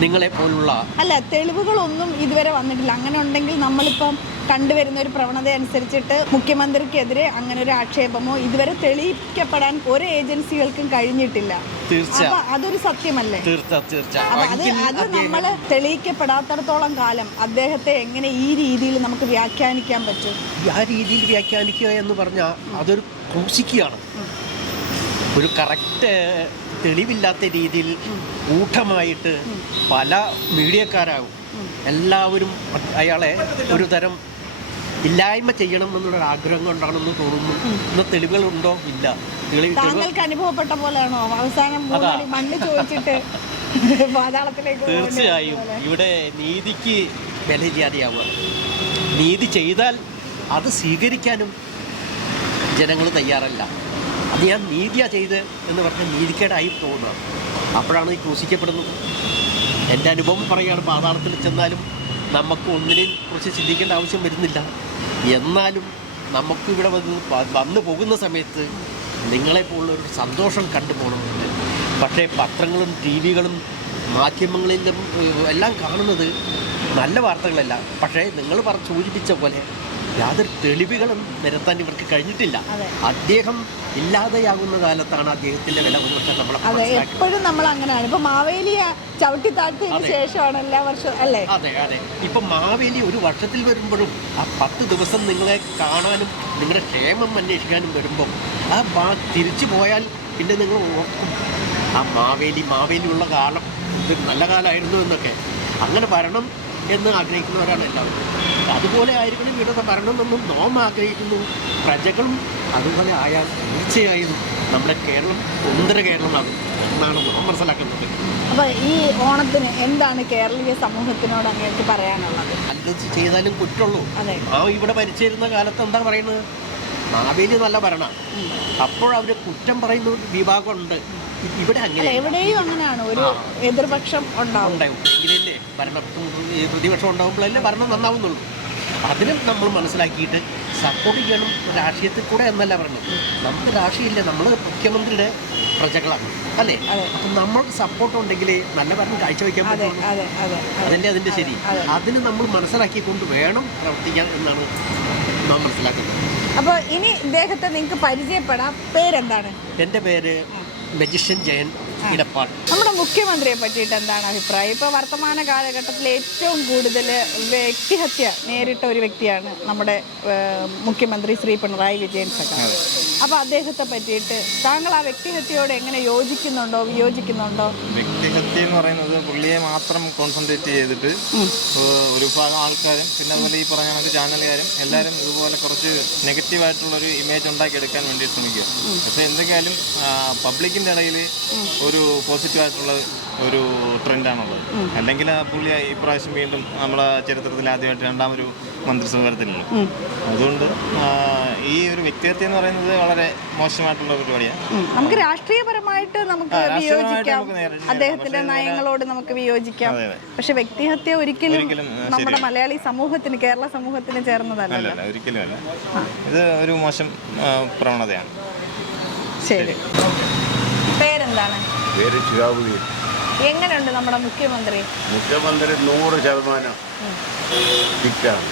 നിങ്ങളെ പോലുള്ള അല്ല തെളിവുകളൊന്നും ഇതുവരെ വന്നിട്ടില്ല. അങ്ങനെ ഉണ്ടെങ്കിൽ നമ്മളിപ്പം കണ്ടുവരുന്ന ഒരു പ്രവണത അനുസരിച്ചിട്ട് മുഖ്യമന്ത്രിക്കെതിരെ അങ്ങനെ ഒരു ആക്ഷേപമോ ഇതുവരെ തെളിയിക്കപ്പെടാൻ ഒരു ഏജൻസികൾക്കും കഴിഞ്ഞിട്ടില്ല. അപ്പൊ അതൊരു സത്യമല്ലേ? അപ്പൊ അത് അത് തെളിയിക്കപ്പെടാത്തടത്തോളം കാലം അദ്ദേഹത്തെ എങ്ങനെ ഈ രീതിയിൽ നമുക്ക് വ്യാഖ്യാനിക്കാൻ പറ്റും? ആ രീതിയിൽ വ്യാഖ്യാനിക്കുക എന്ന് പറഞ്ഞാൽ അതൊരു ക്രൂശിക്കുകയാണ്. ഒരു കറക്റ്റ് തെളിവില്ലാത്ത രീതിയിൽ കൂട്ടമായിട്ട് പല മീഡിയക്കാരാകും. എല്ലാവരും അയാളെ ഒരു തരം ഇല്ലായ്മ ചെയ്യണം എന്നുള്ള ആഗ്രഹം കൊണ്ടാണെന്ന് തോന്നുന്നു. ഇന്ന് തെളിവുകളുണ്ടോ? ഇല്ല. താങ്കൾക്ക് അനുഭവപ്പെട്ട പോലെയാണോ? അവസാനം മണ്ണ് ചോദിച്ചിട്ട് തീർച്ചയായും? ഇവിടെ നീതിക്ക് വിലയില്ലാതെയാവുക നീതി ചെയ്താൽ അത് സ്വീകരിക്കാനും ജനങ്ങൾ തയ്യാറല്ല. ഞാൻ നീതിയാ ചെയ്ത് എന്ന് പറഞ്ഞാൽ നീതിക്കേടായി തോന്നുക അപ്പോഴാണ് ഈ ക്രൂശിക്കപ്പെടുന്നത്. എന്റെ അനുഭവം പറയുകയാണ് പാതാളത്തിൽ ചെന്നാലും നമുക്ക് ഒന്നിനെയും കുറിച്ച് ചിന്തിക്കേണ്ട ആവശ്യം വരുന്നില്ല. എന്നാലും നമുക്ക് ഇവിടെ വന്ന് വന്നു പോകുന്ന സമയത്ത് നിങ്ങളെപ്പോലുള്ള ഒരു സന്തോഷം കണ്ടുപോകണമെന്നുണ്ട് പക്ഷേ പത്രങ്ങളും ടി വികളും മാധ്യമങ്ങളിലും എല്ലാം കാണുന്നത് നല്ല വാർത്തകളല്ല. പക്ഷേ നിങ്ങൾ പറ സൂചിപ്പിച്ച പോലെ യാതൊരു തെളിവുകളും നിരത്താൻ ഇവർക്ക് കഴിഞ്ഞിട്ടില്ല. അദ്ദേഹം ഇല്ലാതെയാകുന്ന കാലത്താണ് അദ്ദേഹത്തിന്റെ വില ഒരുപക്ഷെ നമ്മൾ അതെ എപ്പോഴും നമ്മൾ അങ്ങനെയാണ് ഇപ്പൊ മാവേലിയ ചവിട്ടി താഴ്ത്തിയതിനു. ശേഷമാണ് എല്ലാ വർഷവും അല്ലേ? അതെ അതെ. ഇപ്പൊ മാവേലി ഒരു വർഷത്തിൽ വരുമ്പോഴും ആ പത്ത് ദിവസം നിങ്ങളെ കാണാനും നിങ്ങളുടെ ക്ഷേമം അന്വേഷിക്കാനും വരുമ്പോൾ ആ ബാ തിരിച്ചു പോയാൽ പിന്നെ നിങ്ങൾ ഓർക്കും ആ മാവേലി മാവേലിയുള്ള കാലം ഇത് നല്ല കാലമായിരുന്നു എന്നൊക്കെ. അങ്ങനെ വരണം എന്ന് ആഗ്രഹിക്കുന്നവരാണ് എല്ലാവരും. അതുപോലെ ആയിരിക്കണം ഇവിടെ ഭരണമെന്നും നോം ആഗ്രഹിക്കുന്നു. പ്രജകളും അതുപോലെ ആയാൽ തീർച്ചയായും നമ്മുടെ കേരളം സുന്ദര കേരളമാകും എന്നാണ് നാം മനസ്സിലാക്കുന്നത്. അപ്പോൾ ഈ ഓണത്തിന് എന്താണ് കേരളീയ സമൂഹത്തിനോട് അങ്ങേക്ക് പറയാനുള്ളത്? അല്ല ചെയ്താലും കുറ്റുള്ളൂ ആ ഇവിടെ ഭരിച്ചിരുന്ന കാലത്ത് എന്താ പറയുന്നത്? മാവേലി നല്ല ഭരണ. അപ്പോഴവർ കുറ്റം പറയുന്ന ഒരു വിഭാഗമുണ്ട്. ഇവിടെ അങ്ങനെ എവിടെയും അങ്ങനെയാണ്. ഒരു എതിർപക്ഷം ഉണ്ടാവും. ഇതില്ലേ? ഭരണം പ്രതിപക്ഷം ഉണ്ടാവുമ്പോഴല്ലേ ഭരണം നന്നാവുന്നുള്ളൂ. അതിനും നമ്മൾ മനസ്സിലാക്കിയിട്ട് സപ്പോർട്ട് ചെയ്യണം. രാഷ്ട്രീയത്തിൽ കൂടെ എന്നല്ല പറഞ്ഞത്. നമുക്ക് രാഷ്ട്രീയമില്ല. നമ്മൾ മുഖ്യമന്ത്രിയുടെ പ്രജകളാണ്. അല്ലേ. അപ്പം നമ്മൾക്ക് സപ്പോർട്ട് ഉണ്ടെങ്കിൽ നല്ല ഭരണം കാഴ്ചവെക്കാൻ പറ്റും അതല്ലേ അതിന്റെ ശരി? അതെ. അതിന് നമ്മൾ മനസ്സിലാക്കിക്കൊണ്ട് വേണം പ്രവർത്തിക്കാൻ എന്നാണ് നാം മനസ്സിലാക്കുന്നത്. അപ്പോൾ ഇനി ഇദ്ദേഹത്തെ നിങ്ങൾക്ക് പരിചയപ്പെടാം. പേരെന്താണ്? എന്റെ പേര് മജിഷ്യൻ ജയൻ ഇടപ്പാട് നമ്മുടെ മുഖ്യമന്ത്രിയെ പറ്റിയിട്ട് എന്താണ് അഭിപ്രായം? ഇപ്പോൾ വർത്തമാന കാലഘട്ടത്തിൽ ഏറ്റവും കൂടുതൽ വ്യക്തിഹത്യ നേരിട്ട ഒരു വ്യക്തിയാണ് നമ്മുടെ മുഖ്യമന്ത്രി ശ്രീ പിണറായി വിജയൻ സർക്കാർ. അപ്പോൾ അദ്ദേഹത്തെ പറ്റിയിട്ട് താങ്കൾ ആ വ്യക്തിഹത്യയോട് എങ്ങനെ യോജിക്കുന്നുണ്ടോ വിയോജിക്കുന്നുണ്ടോ? വ്യക്തിഹത്യ എന്ന് പറയുന്നത് പുള്ളിയെ മാത്രം കോൺസെൻട്രേറ്റ് ചെയ്തിട്ട് ഒരു ഭാഗം ആൾക്കാരും പിന്നെ അതുപോലെ ഈ പറഞ്ഞ കണക്ക് ചാനലുകാരും എല്ലാവരും ഇതുപോലെ കുറച്ച് നെഗറ്റീവായിട്ടുള്ളൊരു ഇമേജ് ഉണ്ടാക്കിയെടുക്കാൻ വേണ്ടി ശ്രമിക്കുക. പക്ഷേ എന്തൊക്കെയായാലും പബ്ലിക്കിന്റെ ഇടയിൽ ഒരു പോസിറ്റീവായിട്ടുള്ള ഒരു ട്രെൻഡാണുള്ളത് അല്ലെങ്കിൽ ആ പുള്ളി ഇപ്രാവശ്യം വീണ്ടും നമ്മുടെ ചരിത്രത്തിൽ ആദ്യമായിട്ട് രണ്ടാമൊരു മന്ത്രിസഭ വരത്തില്ലല്ലോ. അതുകൊണ്ട് ഈ ഒരു വ്യക്തിഹത്യ എന്ന് പറയുന്നത് വളരെ മോശമായിട്ടുള്ള പരിപാടിയാണ്. നമുക്ക് രാഷ്ട്രീയപരമായിട്ട് നമുക്ക് വിയോജിക്കാം. അദ്ദേഹത്തിന്റെ നയങ്ങളോട് നമുക്ക് വിയോജിക്കാം. പക്ഷെ വ്യക്തിഹത്യ ഒരിക്കലും നമ്മുടെ. മലയാളി സമൂഹത്തിന് കേരള സമൂഹത്തിന് ചേർന്നതല്ലല്ലോ അല്ലല്ല ഒരിക്കലും അല്ല. ഇത് ഒരു മോശം പ്രവണതയാണ്. ശരി. പേരെന്താണ്? പേര് ശിഹാബുദ്ദീൻ എങ്ങനെയുണ്ട് നമ്മുടെ മുഖ്യമന്ത്രി? മുഖ്യമന്ത്രി നൂറ് ശതമാനം ഫിറ്റാണ്.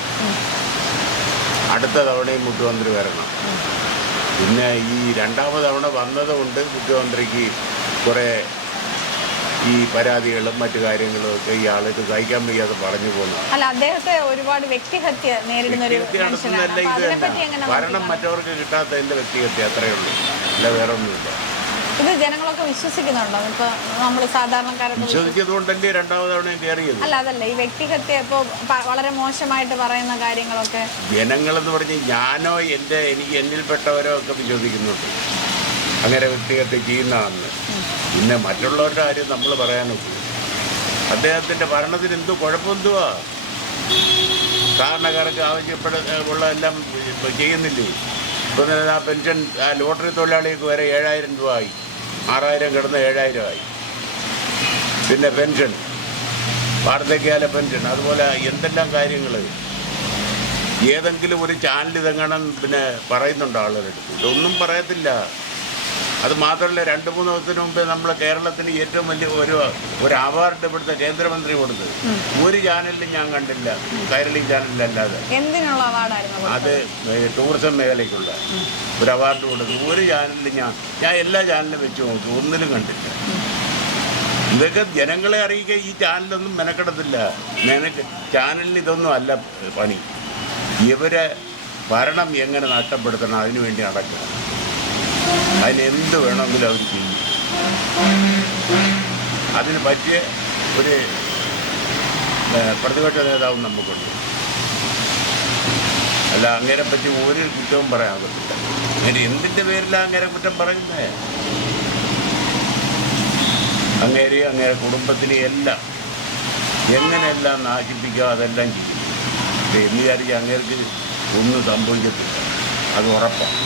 അടുത്ത തവണയും മുഖ്യമന്ത്രി വരണം. പിന്നെ ഈ രണ്ടാമത് തവണ വന്നതുകൊണ്ട് മുഖ്യമന്ത്രിക്ക് കുറേ ഈ പരാതികളും മറ്റു കാര്യങ്ങളും ഒക്കെ ഈ ആൾക്ക് സഹിക്കാൻ വയ്യാതെ പറഞ്ഞു പോകുന്നു അല്ല അദ്ദേഹത്തെ ഒരുപാട് വ്യക്തിഹത്യ നേരിടുന്ന ഒരു ഭരണം മറ്റവർക്ക് കിട്ടാത്തതിന്റെ വ്യക്തിഹത്യ അത്രയേ ഉള്ളൂ. അല്ല വേറെ ഒന്നുമില്ല ഇത് ജനങ്ങളൊക്കെ വിശ്വസിക്കുന്നുണ്ടോ? ഇപ്പൊ നമ്മൾ സാധാരണക്കാരൊക്കെ വിശ്വ- വിശ്വസിച്ചതുകൊണ്ടല്ലേ രണ്ടാമത് തവണയും കയറിയത് അല്ല അതല്ല. ഈ വ്യക്തിഹത്യ ഇപ്പൊ വളരെ മോശമായിട്ട് പറയുന്ന കാര്യങ്ങളൊക്കെ ജനങ്ങളെന്ന് പറഞ്ഞ് ഞാനോ എന്റെ എനിക്ക് എന്നിൽപ്പെട്ടവരോ ഒക്കെ വിശ്വസിക്കുന്നുണ്ട്. അങ്ങനെ വ്യക്തിഹത്യ ചെയ്യുന്നതാണെന്ന്. പിന്നെ മറ്റുള്ളവരുടെ കാര്യം നമ്മൾ പറയാനൊക്കെ. അദ്ദേഹത്തിന്റെ ഭരണത്തിന് എന്തു കുഴപ്പമെന്തുവാ സാധാരണക്കാർക്ക് ആവശ്യപ്പെട എല്ലാം ചെയ്യുന്നില്ലേ? ഇപ്പം തന്നെ ആ പെൻഷൻ ആ ലോട്ടറി തൊഴിലാളികൾക്ക് വരെ ഏഴായിരം രൂപ ആയി. ആറായിരം കിടന്ന് ഏഴായിരമായി. പിന്നെ പെൻഷൻ. വാർദ്ധക്യകാല പെൻഷൻ. അതുപോലെ എന്തെല്ലാം കാര്യങ്ങൾ ഏതെങ്കിലും ഒരു ചാനൽ ഇതെങ്ങണം പിന്നെ പറയുന്നുണ്ടോ ആളുകളുടെ അടുത്ത്? ഇതൊന്നും പറയത്തില്ല. അത് മാത്രമല്ല രണ്ട് മൂന്ന് ദിവസത്തിന് മുമ്പേ നമ്മൾ കേരളത്തിന് ഏറ്റവും വലിയ ഒരു ഒരു അവാർഡ് ഇവിടുത്തെ കേന്ദ്രമന്ത്രി കൊടുത്തത്. ഒരു ചാനലിലും ഞാൻ കണ്ടില്ല. കൈരളി ചാനലിലല്ലാതെ. അത് ടൂറിസം മേഖലയ്ക്കുള്ള ഒരു അവാർഡ് കൊടുത്തു ഒരു ചാനലിലും ഞാൻ ഞാൻ എല്ലാ ചാനലിലും വെച്ച് നോക്കി. ഒന്നിലും കണ്ടില്ല. ഇതൊക്കെ ജനങ്ങളെ അറിയിക്കുക ഈ ചാനലൊന്നും മെനക്കെടത്തില്ല. മെനക്ക് ചാനലിൽ ഇതൊന്നും അല്ല പണി. ഇവരെ ഭരണം എങ്ങനെ നഷ്ടപ്പെടുത്തണം? അതിനുവേണ്ടി നടക്കണം. അതിന് എന്ത് വേണമെങ്കിലും അവർ ചെയ്യും. അതിന് പറ്റിയ ഒരു പ്രതിപക്ഷ നേതാവും നമുക്കുണ്ട്. അല്ല അങ്ങനെ പറ്റി ഒരു കുറ്റവും പറയാൻ പറ്റില്ല. അങ്ങനെ എന്തിന്റെ പേരിലാണ് അങ്ങനെ കുറ്റം പറയുന്നത് അങ്ങേരെ അങ്ങേരെ കുടുംബത്തിനെ എല്ലാം എങ്ങനെയെല്ലാം നാശിപ്പിക്കുക അതെല്ലാം ചെയ്യും. എന്ന് വിചാരിച്ച് അങ്ങേർക്ക് ഒന്നും സംഭവിക്കത്തില്ല. അത് ഉറപ്പാണ്.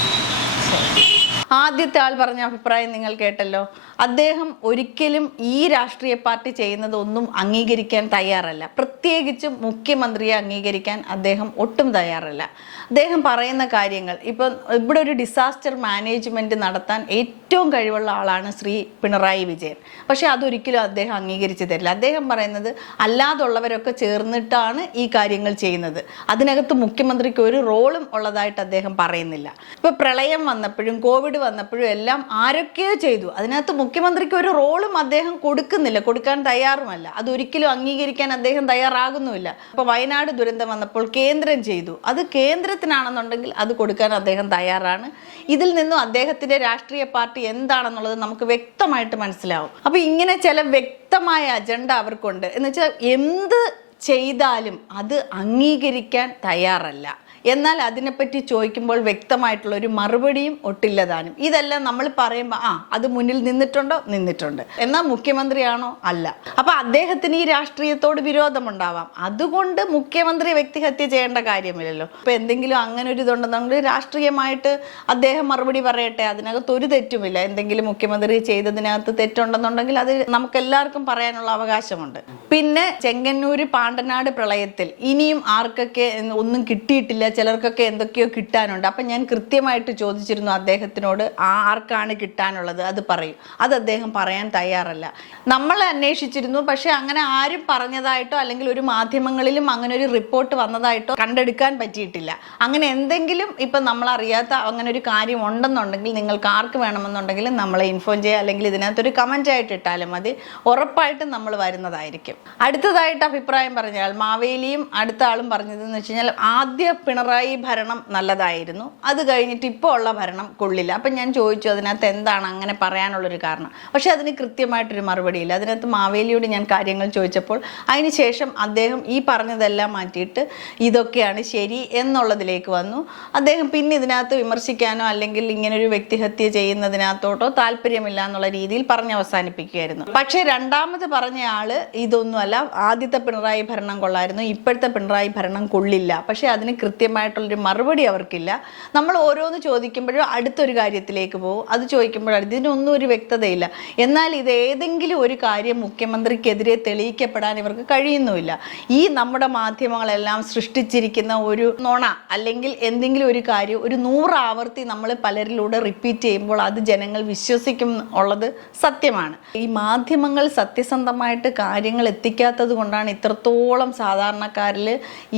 ആദ്യത്തെ ആൾ പറഞ്ഞ അഭിപ്രായം നിങ്ങൾ കേട്ടല്ലോ. അദ്ദേഹം ഒരിക്കലും ഈ രാഷ്ട്രീയ പാർട്ടി ചെയ്യുന്നത് ഒന്നും അംഗീകരിക്കാൻ തയ്യാറല്ല. പ്രത്യേകിച്ചും മുഖ്യമന്ത്രിയെ അംഗീകരിക്കാൻ അദ്ദേഹം ഒട്ടും തയ്യാറല്ല. അദ്ദേഹം പറയുന്ന കാര്യങ്ങൾ ഇപ്പം ഇവിടെ ഒരു ഡിസാസ്റ്റർ മാനേജ്മെന്റ് നടത്താൻ ഏറ്റവും കഴിവുള്ള ആളാണ് ശ്രീ പിണറായി വിജയൻ. പക്ഷേ അതൊരിക്കലും അദ്ദേഹം അംഗീകരിച്ചു തരില്ല. അദ്ദേഹം പറയുന്നത് അല്ലാതുള്ളവരൊക്കെ ചേർന്നിട്ടാണ് ഈ കാര്യങ്ങൾ ചെയ്യുന്നത്. അതിനകത്ത് മുഖ്യമന്ത്രിക്ക് ഒരു റോളും ഉള്ളതായിട്ട് അദ്ദേഹം പറയുന്നില്ല. ഇപ്പം പ്രളയം വന്നപ്പോഴും കോവിഡ് വന്നപ്പോഴും എല്ലാം ആരൊക്കെയോ ചെയ്തു. അതിനകത്ത് മുഖ്യമന്ത്രിക്ക് ഒരു റോളും അദ്ദേഹം കൊടുക്കുന്നില്ല. കൊടുക്കാൻ തയ്യാറുമല്ല. അതൊരിക്കലും അംഗീകരിക്കാൻ അദ്ദേഹം തയ്യാറാകുന്നുമില്ല. ഇപ്പൊ വയനാട് ദുരന്തം വന്നപ്പോൾ കേന്ദ്രം ചെയ്തു. അത് കേന്ദ്രത്തിനാണെന്നുണ്ടെങ്കിൽ അത് കൊടുക്കാൻ അദ്ദേഹം തയ്യാറാണ്. ഇതിൽ നിന്നും അദ്ദേഹത്തിന്റെ രാഷ്ട്രീയ പാർട്ടി എന്താണെന്നുള്ളത് നമുക്ക് വ്യക്തമായിട്ട് മനസ്സിലാവും. അപ്പൊ ഇങ്ങനെ ചില വ്യക്തമായ അജണ്ട അവർക്കുണ്ട്. എന്ന് വെച്ചാൽ എന്ത് ചെയ്താലും അത് അംഗീകരിക്കാൻ തയ്യാറല്ല. എന്നാൽ അതിനെപ്പറ്റി ചോദിക്കുമ്പോൾ വ്യക്തമായിട്ടുള്ള ഒരു മറുപടിയും ഒട്ടില്ലതാനും. ഇതെല്ലാം നമ്മൾ പറയുമ്പോൾ ആ അത് മുന്നിൽ നിന്നിട്ടുണ്ടോ? നിന്നിട്ടുണ്ട്. എന്നാൽ മുഖ്യമന്ത്രിയാണോ? അല്ല. അപ്പൊ അദ്ദേഹത്തിന് ഈ രാഷ്ട്രീയത്തോട് വിരോധമുണ്ടാവാം. അതുകൊണ്ട് മുഖ്യമന്ത്രി വ്യക്തിഹത്യ ചെയ്യേണ്ട കാര്യമില്ലല്ലോ. ഇപ്പൊ എന്തെങ്കിലും അങ്ങനെ ഒരു ഇതുണ്ടെന്നുണ്ടെങ്കിൽ രാഷ്ട്രീയമായിട്ട് അദ്ദേഹം മറുപടി പറയട്ടെ അതിനകത്ത് ഒരു തെറ്റുമില്ല. എന്തെങ്കിലും മുഖ്യമന്ത്രി ചെയ്തതിനകത്ത് തെറ്റുണ്ടെന്നുണ്ടെങ്കിൽ അത് നമുക്ക് എല്ലാവർക്കും പറയാനുള്ള അവകാശമുണ്ട്. പിന്നെ ചെങ്ങന്നൂര് പാണ്ടനാട് പ്രളയത്തിൽ ഇനിയും ആർക്കൊക്കെ ഒന്നും കിട്ടിയിട്ടില്ല ചിലർക്കൊക്കെ എന്തൊക്കെയോ കിട്ടാനുണ്ട്. അപ്പം ഞാൻ കൃത്യമായിട്ട് ചോദിച്ചിരുന്നു അദ്ദേഹത്തിനോട് ആർക്കാണ് കിട്ടാനുള്ളത്? അത് പറയും. അത് അദ്ദേഹം പറയാൻ തയ്യാറല്ല. നമ്മൾ അന്വേഷിച്ചിരുന്നു പക്ഷേ അങ്ങനെ ആരും പറഞ്ഞതായിട്ടോ അല്ലെങ്കിൽ ഒരു മാധ്യമങ്ങളിലും അങ്ങനെ ഒരു റിപ്പോർട്ട് വന്നതായിട്ടോ കണ്ടെടുക്കാൻ പറ്റിയിട്ടില്ല. അങ്ങനെ എന്തെങ്കിലും ഇപ്പം നമ്മൾ അറിയാത്ത അങ്ങനെ ഒരു കാര്യം ഉണ്ടെന്നുണ്ടെങ്കിൽ നിങ്ങൾക്ക് ആർക്ക് വേണമെന്നുണ്ടെങ്കിലും നമ്മളെ ഇൻഫോം ചെയ്യുക അല്ലെങ്കിൽ ഇതിനകത്തൊരു കമന്റ് ആയിട്ട് ഇട്ടാലും മതി. ഉറപ്പായിട്ടും നമ്മൾ വരുന്നതായിരിക്കും. അടുത്തതായിട്ട് അഭിപ്രായം പറഞ്ഞാൽ മാവേലിയും അടുത്ത ആളും പറഞ്ഞതെന്ന് വെച്ച് കഴിഞ്ഞാൽ ആദ്യ പിണറായി ഭരണം നല്ലതായിരുന്നു. അത് കഴിഞ്ഞിട്ട് ഇപ്പോൾ ഉള്ള ഭരണം കൊള്ളില്ല. അപ്പം ഞാൻ ചോദിച്ചു അതിനകത്ത് എന്താണ് അങ്ങനെ പറയാനുള്ളൊരു കാരണം? പക്ഷേ അതിന് കൃത്യമായിട്ടൊരു മറുപടിയില്ല അതിനകത്ത് മാവേലിയോട് ഞാൻ കാര്യങ്ങൾ ചോദിച്ചപ്പോൾ അതിന് ശേഷം അദ്ദേഹം ഈ പറഞ്ഞതെല്ലാം മാറ്റിയിട്ട് ഇതൊക്കെയാണ് ശരി എന്നുള്ളതിലേക്ക് വന്നു. അദ്ദേഹം പിന്നെ ഇതിനകത്ത് വിമർശിക്കാനോ അല്ലെങ്കിൽ ഇങ്ങനൊരു വ്യക്തിഹത്യ ചെയ്യുന്നതിനകത്തോട്ടോ താല്പര്യമില്ല എന്നുള്ള രീതിയിൽ പറഞ്ഞ് അവസാനിപ്പിക്കുകയായിരുന്നു. പക്ഷേ രണ്ടാമത് പറഞ്ഞ ആൾ ഇതൊന്നുമല്ല ആദ്യത്തെ പിണറായി ഭരണം കൊള്ളായിരുന്നു ഇപ്പോഴത്തെ പിണറായി ഭരണം കൊള്ളില്ല. പക്ഷേ അതിന് കൃത്യമായിട്ടുള്ളൊരു മറുപടി അവർക്കില്ല. നമ്മൾ ഓരോന്ന് ചോദിക്കുമ്പോഴും അടുത്തൊരു കാര്യത്തിലേക്ക് പോകും. അത് ചോദിക്കുമ്പോഴും ഇതിനൊന്നും ഒരു വ്യക്തതയില്ല. എന്നാൽ ഇത് ഏതെങ്കിലും ഒരു കാര്യം മുഖ്യമന്ത്രിക്കെതിരെ തെളിയിക്കപ്പെടാൻ ഇവർക്ക് കഴിയുന്നുമില്ല. ഈ നമ്മുടെ മാധ്യമങ്ങളെല്ലാം സൃഷ്ടിച്ചിരിക്കുന്ന ഒരു നുണ അല്ലെങ്കിൽ എന്തെങ്കിലും ഒരു കാര്യം ഒരു നൂറ് ആവർത്തി നമ്മൾ പലരിലൂടെ റിപ്പീറ്റ് ചെയ്യുമ്പോൾ അത് ജനങ്ങൾ വിശ്വസിക്കും ഉള്ളത് സത്യമാണ്. ഈ മാധ്യമങ്ങൾ സത്യസന്ധമായിട്ട് കാര്യങ്ങൾ എത്തിക്കാത്തത് കൊണ്ടാണ് ഇത്രത്തോളം സാധാരണക്കാരിൽ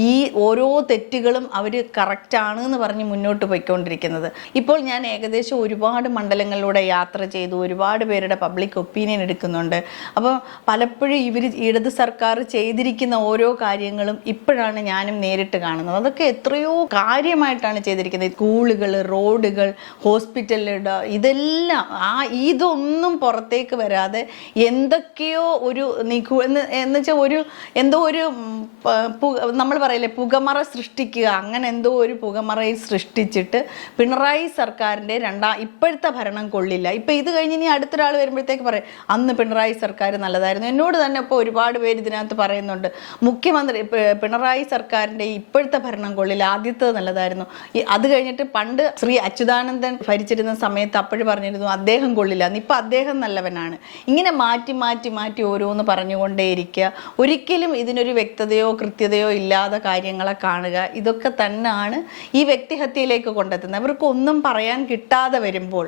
ഈ ഓരോ തെറ്റുകളും അവർ കറക്റ്റാണ് എന്ന് പറഞ്ഞ് മുന്നോട്ട് പോയിക്കൊണ്ടിരിക്കുന്നത്. ഇപ്പോൾ ഞാൻ ഏകദേശം ഒരുപാട് മണ്ഡലങ്ങളിലൂടെ യാത്ര ചെയ്തു ഒരുപാട് പേരുടെ പബ്ലിക് ഒപ്പീനിയൻ എടുക്കുന്നുണ്ട്. അപ്പോൾ പലപ്പോഴും ഇവർ ഇടത് സർക്കാർ ചെയ്തിരിക്കുന്ന ഓരോ കാര്യങ്ങളും ഇപ്പോഴാണ് ഞാനും നേരിട്ട് കാണുന്നത്. അതൊക്കെ എത്രയോ കാര്യമായിട്ടാണ് ചെയ്തിരിക്കുന്നത്. സ്കൂളുകൾ റോഡുകൾ ഹോസ്പിറ്റലുകൾ ഇതെല്ലാം ആ ഇതൊന്നും പുറത്തേക്ക് വരാതെ എന്തൊക്കെയോ ഒരു എന്ന് എന്ന് വെച്ചാൽ ഒരു എന്തോ ഒരു നമ്മൾ പറയില്ലേ പുകമറ സൃഷ്ടിക്കുക. അങ്ങനെ എന്തോ ഒരു പുകമറയിൽ സൃഷ്ടിച്ചിട്ട് പിണറായി സർക്കാരിന്റെ രണ്ടാം ഇപ്പോഴത്തെ ഭരണം കൊള്ളില്ല. ഇപ്പം ഇത് കഴിഞ്ഞ് ഇനി അടുത്തൊരാൾ വരുമ്പോഴത്തേക്ക് പറയും അന്ന് പിണറായി സർക്കാർ നല്ലതായിരുന്നു. എന്നോട് തന്നെ ഇപ്പോൾ ഒരുപാട് പേര് ഇതിനകത്ത് പറയുന്നുണ്ട്. മുഖ്യമന്ത്രി പിണറായി സർക്കാരിന്റെ ഇപ്പോഴത്തെ ഭരണം കൊള്ളില്ല ആദ്യത്തേത് നല്ലതായിരുന്നു. അത് കഴിഞ്ഞിട്ട് പണ്ട് ശ്രീ അച്യുതാനന്ദൻ ഭരിച്ചിരുന്ന സമയത്ത് അപ്പോഴും പറഞ്ഞിരുന്നു അദ്ദേഹം കൊള്ളില്ല. ഇപ്പം അദ്ദേഹം നല്ലവനാണ്. ഇങ്ങനെ മാറ്റി മാറ്റി മാറ്റി ഓരോന്ന് പറഞ്ഞുകൊണ്ടേയിരിക്കുക. ഒരിക്കലും ഇതിനൊരു വ്യക്തതയോ കൃത്യതയോ ഇല്ലാതെ കാര്യങ്ങളെ കാണുക ഇതൊക്കെ തന്നെയാണ് ഈ വ്യക്തിഹത്യയിലേക്ക് കൊണ്ടെത്തുന്നത്. അവർക്ക് ഒന്നും പറയാൻ കിട്ടാതെ വരുമ്പോൾ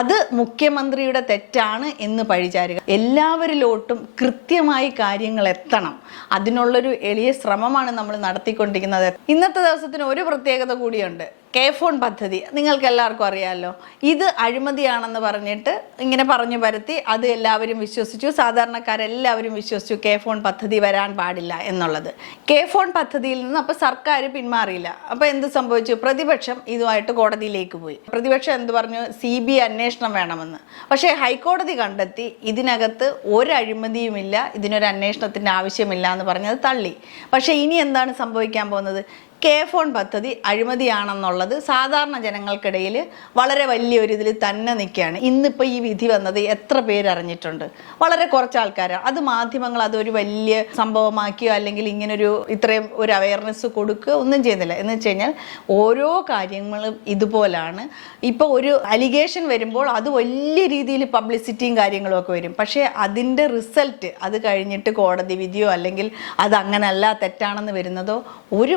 അത് മുഖ്യമന്ത്രിയുടെ തെറ്റാണ് എന്ന് പഴിചാരുക എല്ലാവരിലോട്ടും കൃത്യമായി കാര്യങ്ങൾ എത്തണം. അതിനുള്ളൊരു എളിയ ശ്രമമാണ് നമ്മൾ നടത്തിക്കൊണ്ടിരിക്കുന്നത്. ഇന്നത്തെ ദിവസത്തിന് ഒരു പ്രത്യേകത കൂടിയുണ്ട്. കെ ഫോൺ പദ്ധതി നിങ്ങൾക്ക് എല്ലാവർക്കും അറിയാമല്ലോ ഇത് അഴിമതിയാണെന്ന് പറഞ്ഞിട്ട് ഇങ്ങനെ പറഞ്ഞു പരത്തി അത് എല്ലാവരും വിശ്വസിച്ചു. സാധാരണക്കാരെല്ലാവരും വിശ്വസിച്ചു കെ ഫോൺ പദ്ധതി വരാൻ പാടില്ല എന്നുള്ളത്. കെ ഫോൺ പദ്ധതിയിൽ നിന്ന് അപ്പോൾ സർക്കാർ പിന്മാറിയില്ല. അപ്പോൾ എന്ത് സംഭവിച്ചു? പ്രതിപക്ഷം ഇതുമായിട്ട് കോടതിയിലേക്ക് പോയി. പ്രതിപക്ഷം എന്ത് പറഞ്ഞു? സി ബി അന്വേഷണം വേണമെന്ന്. പക്ഷേ ഹൈക്കോടതി കണ്ടെത്തി ഇതിനകത്ത് ഒരു അഴിമതിയുമില്ല ഇതിനൊരു അന്വേഷണത്തിന്റെ ആവശ്യമില്ല എന്ന് പറഞ്ഞത് തള്ളി. പക്ഷേ ഇനി എന്താണ് സംഭവിക്കാൻ പോകുന്നത്? കെ ഫോൺ പദ്ധതി അഴിമതിയാണെന്നുള്ളത് സാധാരണ ജനങ്ങൾക്കിടയിൽ വളരെ വലിയൊരു ഇതിൽ തന്നെ നിൽക്കുകയാണ്. ഇന്നിപ്പോൾ ഈ വിധി വന്നത് എത്ര പേര് അറിഞ്ഞിട്ടുണ്ട്? വളരെ കുറച്ച് ആൾക്കാരാണ് അത് മാധ്യമങ്ങൾ അതൊരു വലിയ സംഭവമാക്കിയോ അല്ലെങ്കിൽ ഇങ്ങനൊരു ഇത്രയും ഒരു അവയർനെസ് കൊടുക്കുക ഒന്നും ചെയ്യുന്നില്ല എന്ന് വെച്ച് കഴിഞ്ഞാൽ ഓരോ കാര്യങ്ങളും ഇതുപോലാണ്. ഇപ്പോൾ ഒരു അലിഗേഷൻ വരുമ്പോൾ അത് വലിയ രീതിയിൽ പബ്ലിസിറ്റിയും കാര്യങ്ങളും ഒക്കെ വരും. പക്ഷേ അതിന്റെ റിസൾട്ട് അത് കഴിഞ്ഞിട്ട് കോടതി വിധിയോ അല്ലെങ്കിൽ അത് അങ്ങനല്ല തെറ്റാണെന്ന് വരുന്നതോ ഒരു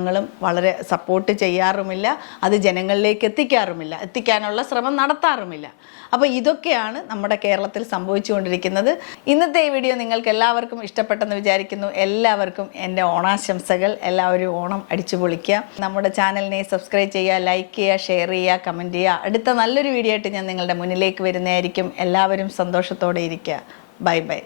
മാധ്യമങ്ങളും വളരെ സപ്പോർട്ട് ചെയ്യാറുമില്ല. അത് ജനങ്ങളിലേക്ക് എത്തിക്കാറുമില്ല. എത്തിക്കാനുള്ള ശ്രമം നടത്താറുമില്ല. അപ്പോൾ ഇതൊക്കെയാണ് നമ്മുടെ കേരളത്തിൽ സംഭവിച്ചുകൊണ്ടിരിക്കുന്നത്. ഇന്നത്തെ ഈ വീഡിയോ നിങ്ങൾക്ക് എല്ലാവർക്കും ഇഷ്ടപ്പെട്ടെന്ന് വിചാരിക്കുന്നു. എല്ലാവർക്കും എന്റെ ഓണാശംസകൾ. എല്ലാവരും ഓണം അടിച്ചു പൊളിക്കുക. നമ്മുടെ ചാനലിനെ സബ്സ്ക്രൈബ് ചെയ്യുക ലൈക്ക് ചെയ്യുക ഷെയർ ചെയ്യുക കമന്റ് ചെയ്യുക. അടുത്ത നല്ലൊരു വീഡിയോ ആയിട്ട് ഞാൻ നിങ്ങളുടെ മുന്നിലേക്ക് വരുന്നതായിരിക്കും. എല്ലാവരും സന്തോഷത്തോടെ ഇരിക്കുക. Bye bye